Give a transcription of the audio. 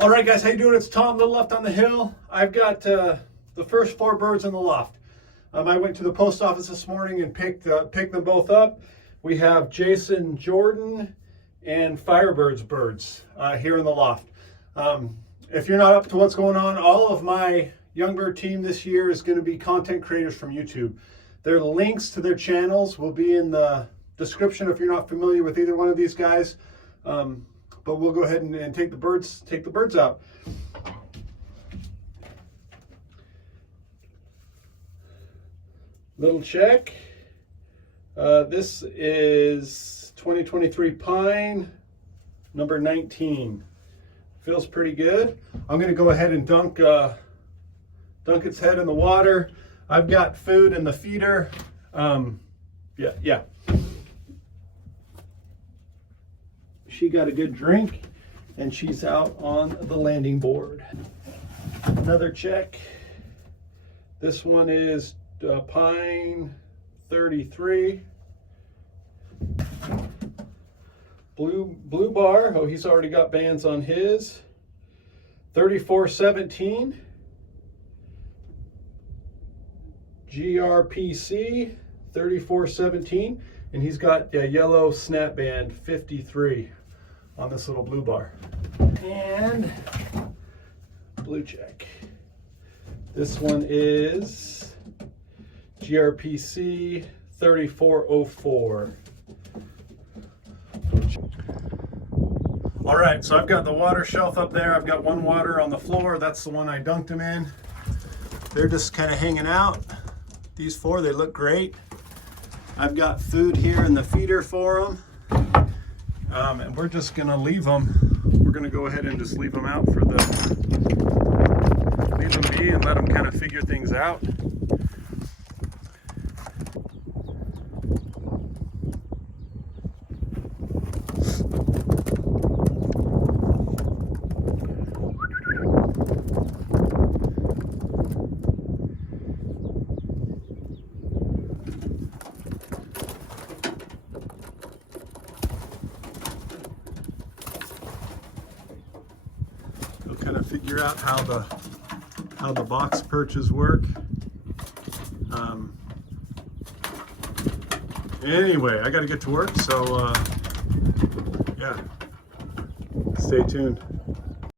All right, guys, how you doing? It's Tom, Little Left on the Hill. I've got the first 4 birds in the loft. I went to the post office this morning and picked them both up. We have Jason Jordan and Firebird's birds here in the loft. If you're not up to what's going on, all of my young bird team this year is going to be content creators from YouTube. Their links to their channels will be in the description if you're not familiar with either one of these guys. But we'll go ahead and take the birds out. Little check. This is 2023 Pine, number 19. Feels pretty good. I'm going to go ahead and dunk its head in the water. I've got food in the feeder. Yeah. She got a good drink and she's out on the landing board. Another check. This one is Pine 33. Blue bar. Oh, he's already got bands on his. 3417. GRPC 3417. And he's got a yellow snap band 53 on this little blue bar. And blue check. This one is GRPC 3404. All right, so I've got the water shelf up there. I've got one water on the floor. That's the one I dunked them in. They're just kind of hanging out. These 4, they look great. I've got food here in the feeder for them. And we're just gonna leave them. We're gonna go ahead and just leave them out for leave them be and let them kind of figure things out. Kind of figure out how the box perches work. Anyway, I got to get to work, so yeah, stay tuned.